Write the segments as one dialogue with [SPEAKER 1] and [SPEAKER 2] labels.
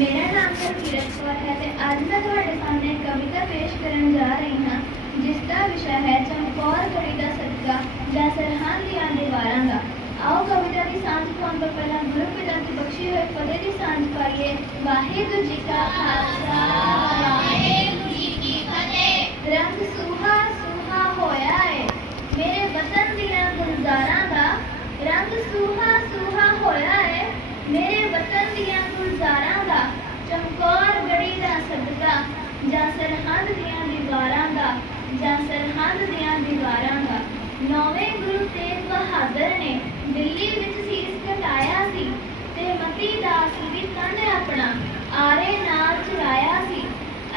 [SPEAKER 1] ਮੇਰਾ ਨਾਮ ਸਰਕੀਰਤ ਕੌਰ ਹੈ ਤੇ ਅੱਜ ਮੈਂ ਤੁਹਾਡੇ ਸਾਹਮਣੇ ਕਵਿਤਾ ਪੇਸ਼ ਕਰਨ ਜਾ ਰਹੀ ਹਾਂ ਜਿਸ ਦਾ ਵਿਸ਼ਾ ਹੈ ਚਮਕੌਰ ਗੜੀ ਦਾ ਸਦਕਾ ਜਾਂ ਸਰਹੰਦ ਦੀਆਂ ਦੀਵਾਰਾਂ ਦਾ। ਆਓ ਕਵਿਤਾ ਦੀ ਸਾਂਝ ਪਾਉਣ ਤੋਂ ਪਹਿਲਾਂ ਗੁਰੂ ਪਿਤਾ ਦੀ ਬਖਸ਼ੀ ਹੋਈ ਫਤਿਹ ਦੀ ਸਾਂਝ ਪਾਈਏ। ਵਾਹਿਗੁਰੂ ਜੀ ਕਾ ਖਾਲਸਾ। ਵਾਹਿਗੁਰੂ ਜੀ ਕੀ ਫਤਿਹ। ਰੰਗ ਸੁਹਾ ਸੁਹਾ ਹੋਇਆ ਏ। ਮੇਰੇ ਵਤਨ ਦੀਆਂ ਗੁਲਜ਼ਾਰਾਂ ਦਾ ਰੰਗ ਸੁਹਾ ਹੋਇਆ ਏ ਮੇਰੇ ਵਤਨ ਦੀਆਂ ਗੁਲਜ਼ਾਰਾਂ ਦਾ ਚਮਕੌਰ ਗੜੀ ਦਾ ਸਦਕਾ ਜਾਂ ਸਰਹੰਦ ਦੀਆਂ ਦੀਵਾਰਾਂ ਦਾ, ਜਾਂ ਸਰਹੰਦ ਦੀਆਂ ਦੀਵਾਰਾਂ ਦਾ। ਨੌਵੇਂ ਗੁਰੂ ਤੇਗ ਬਹਾਦਰ ਨੇ ਦਿੱਲੀ ਵਿੱਚ ਸੀਸ ਕਟਾਇਆ ਸੀ ਤੇ ਮਤੀ ਦਾਸ ਵੀ ਤਨ ਆਪਣਾ, ਆਰੇ ਨਾਲ ਚੁਰਾਇਆ ਸੀ।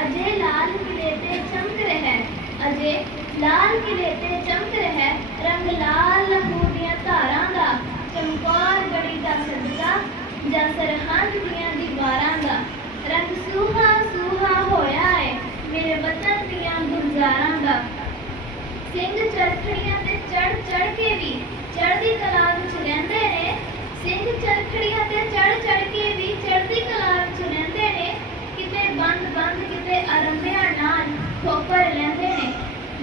[SPEAKER 1] ਅਜੇ ਲਾਲ ਕਿਲੇ ਤੇ ਚਮਕ ਰਿਹਾ ਅਜੇ ਲਾਲ ਕਿਲੇ ਤੇ ਚਮਕ ਰਿਹਾ ਰੰਗ ਲਾਲ ਲਹੂ ਦੀਆਂ ਧਾਰਾਂ ਦਾ, ਚਮਕੌਰ ਗੜੀ ਦਾ ਸਦਕਾ ਜਾਂ ਸਰਹੰਦ ਦੀਆਂ ਦੀਵਾਰਾਂ ਦਾ। ਰੰਗ ਸੂਹਾ ਸੂਹਾ ਹੋਇਆ ਏ, ਮੇਰੇ ਵਤਨ ਦੀਆਂ ਗੁਲਜ਼ਾਰਾਂ ਦਾ। ਸਿੰਘ ਚਰਖੜੀਆਂ ਤੇ ਚੜ ਚੜ ਕੇ ਵੀ ਚੜ੍ਹਦੀ ਕਲਾ ਵਿੱਚ ਰਹਿੰਦੇ ਨੇ। ਸਿੰਘ ਚਰਖੜੀਆਂ ਤੇ ਚੜ ਚੜ ਕੇ ਵੀ ਚੜ੍ਹਦੀ ਕਲਾ ਵਿੱਚ ਰਹਿੰਦੇ ਨੇ। ਕਿਤੇ ਬੰਦ ਬੰਦ, ਕਿਤੇ ਅਰੰਭਿਆਂ ਨਾਲ ਖੋਪਰ ਲੈਂਦੇ ਨੇ।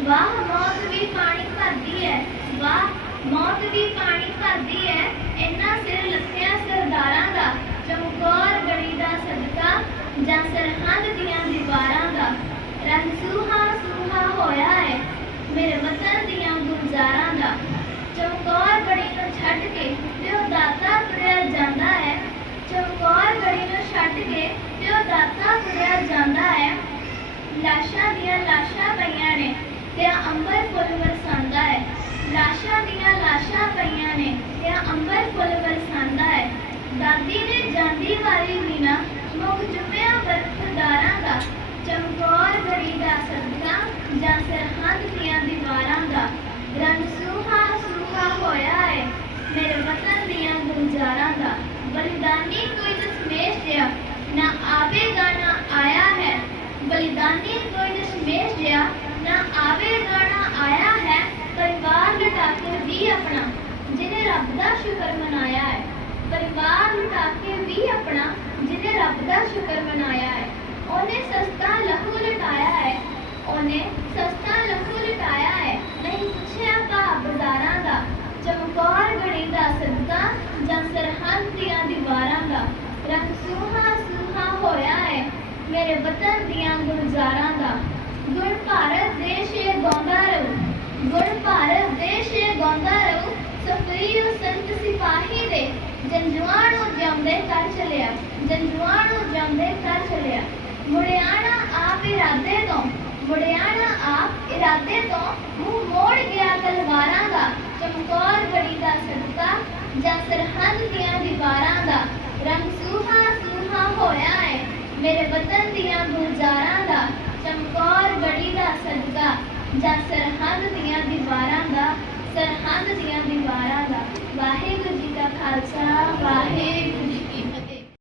[SPEAKER 1] ਵਾਹ, ਮੌਤ ਵੀ ਪਾਣੀ ਭਰਦੀ ਹੈ ਵਾਹ, ਮੌਤ ਵੀ ਪਾਣੀ ਭਰਦੀ ਹੈ ਇੰਨਾ ਸਿਰ ਲੱਥਿਆ ਸਰਦਾਰਾਂ ਦਾ ਚਮਕੌਰ ਗੜੀ ਦਾ ਸਦਕਾ ਜਾਂ ਸਰਹੰਦ ਦੀਆਂ ਦੀਵਾਰਾਂ ਦਾ ਰੰਗ ਸੂਹਾ ਸੂਹਾ ਹੋਇਆ ਹੈ ਮੇਰੇ ਵਤਨ ਦੀਆਂ ਗੁਲਜ਼ਾਰਾਂ ਦਾ ਚਮਕੌਰ ਗੜੀ ਨੂੰ ਛੱਡ ਕੇ ਤੇ ਉਹ ਦਾਤਾ ਤੁਰਿਆ ਜਾਂਦਾ ਹੈ ਚਮਕੌਰ ਗੜੀ ਨੂੰ ਛੱਡ ਕੇ ਤੇ ਉਹ ਦਾਤਾ ਤੁਰਿਆ ਜਾਂਦਾ ਹੈ ਲਾਸ਼ਾਂ ਦੀਆਂ ਲਾਸ਼ਾਂ ਪਈਆਂ ਨੇ ਤੇ ਅੰਬਰ ਫੁੱਲ ਵਰਸਾਂਦਾ ਹੈ ਲਾਸ਼ਾਂ ਦੀਆਂ ਲਾਸ਼ਾਂ ਪਈਆਂ ਨੇ ਤੇ ਅੰਬਰ ਫੁੱਲ ਵਰਸਾਂਦਾ ਹੈ ਦਾਦੀ ਨੇ ਜਾਂਦੀ ਵਾਰੀ ਮੀਨਾ ਮੁਖ ਚੁੱਪਿਆ ਬਰਖਦਾਰਾਂ ਦਾ, ਚਮਕੌਰ ਗੜੀ ਦਾ ਸਦਕਾ ਜਾਂ ਸਰਹੰਦ ਦੀਆਂ ਦੀਵਾਰਾਂ ਦਾ। ਰੰਗ ਸੂਹਾ ਸੂਹਾ ਹੋਇਆ ਏ, ਮੇਰੇ ਵਤਨ ਦੀਆਂ ਗੁਲਜ਼ਾਰਾਂ ਦਾ। ਬਲੀਦਾਨੀ ਕੋਈ ਦਸਮੇਸ਼ ਦਿਆ ਨਾ ਆਵੇਗਾ, ਨਾ ਆਇਆ ਹੈ। ਬਲੀਦਾਨੀ ਕੋਈ ਦਸਮੇਸ਼ ਦਿਆ ਨਾ ਆਵੇਗਾ, ਨਾ ਆਇਆ ਹੈ। ਪਰਿਵਾਰ ਲਟਾ ਕੇ ਵੀ ਆਪਣਾ, ਜਿਹਨੇ ਰੱਬ ਦਾ ਸ਼ੁਕਰ ਮਨਾਇਆ ਹੈ ਪਰਿਵਾਰ ਲਟਾ ਕੇ ਵੀ ਆਪਣਾ ਜਿਹਨੇ ਰੱਬ ਦਾ ਸ਼ੁਕਰ ਮਨਾਇਆ ਹੈ, ਉਹਨੇ ਸਸਤਾ ਲਹੂ ਲਟਾਇਆ ਹੈ, ਉਹਨੇ ਸਸਤਾ ਲਹੂ ਲਟਾਇਆ ਹੈ, ਨਹੀਂ ਪੁੱਛਿਆ ਭਾਅ ਬਾਜ਼ਾਰਾਂ ਦਾ, ਚਮਕੌਰ ਗੜੀ ਦਾ ਸਦਕਾ ਜਾਂ ਸਰਹੰਦ ਦੀਆਂ ਦੀਵਾਰਾਂ ਦਾ, ਰੰਗ ਸੂਹਾ ਸੂਹਾ ਹੋਇਆ ਹੈ, ਮੇਰੇ ਵਤਨ ਦੀਆਂ ਗੁਲਜ਼ਾਰਾਂ ਦਾ। ਗੁਣ ਭਾਰਤ ਦੇਸ਼ ਏ ਗਾਉਂਦਾ ਰਹੂ, ਗੁਣ ਭਾਰਤ ਦੇਸ਼ ਏ ਗਾਉਂਦਾ ਰਹੂ ਸਫਰੀਓ ਸੰਤ ਦੇ ਜੰਜੂਆਂ ਨੂੰ ਜਿਉਂਦੇ ਕਰ ਚਲਿਆ ਜੰਜੂਆਂ ਨੂੰ ਜਿਉਂਦੇ ਕਰ ਚਲਿਆ ਮੁੜਿਆਣਾ ਆਪ ਇਰਾਦੇ ਤੋਂ ਮੁੜਿਆਣਾ ਆਪ ਇਰਾਦੇ ਤੋਂ ਮੂੰਹ ਮੋੜ ਗਿਆ ਤਲਵਾਰਾਂ ਦਾ ਚਮਕੌਰ ਗੜੀ ਦਾ ਸਦਕਾ ਜਾਂ ਸਰਹੰਦ ਦੀਆਂ ਦੀਵਾਰਾਂ ਦਾ ਰੰਗ ਸੂਹਾ ਸੂਹਾ ਹੋਇਆ ਹੈ ਮੇਰੇ ਵਤਨ ਦੀਆਂ ਗੁਲਜ਼ਾਰਾਂ ਦਾ ਚਮਕੌਰ ਗੜੀ ਦਾ ਸਦਕਾ ਜਾਂ ਸਰਹੰਦ ਦੀਆਂ ਦੀਵਾਰਾਂ ਦਾ ਸਰਹੰਦ ਦੀਆਂ ਦੀਵਾਰਾਂ ਦਾ ਵਾਹਿਗੁਰੂ ਜੀ ਕਾ ਖਾਲਸਾ ਵਾਹਿਗੁਰੂ ਜੀ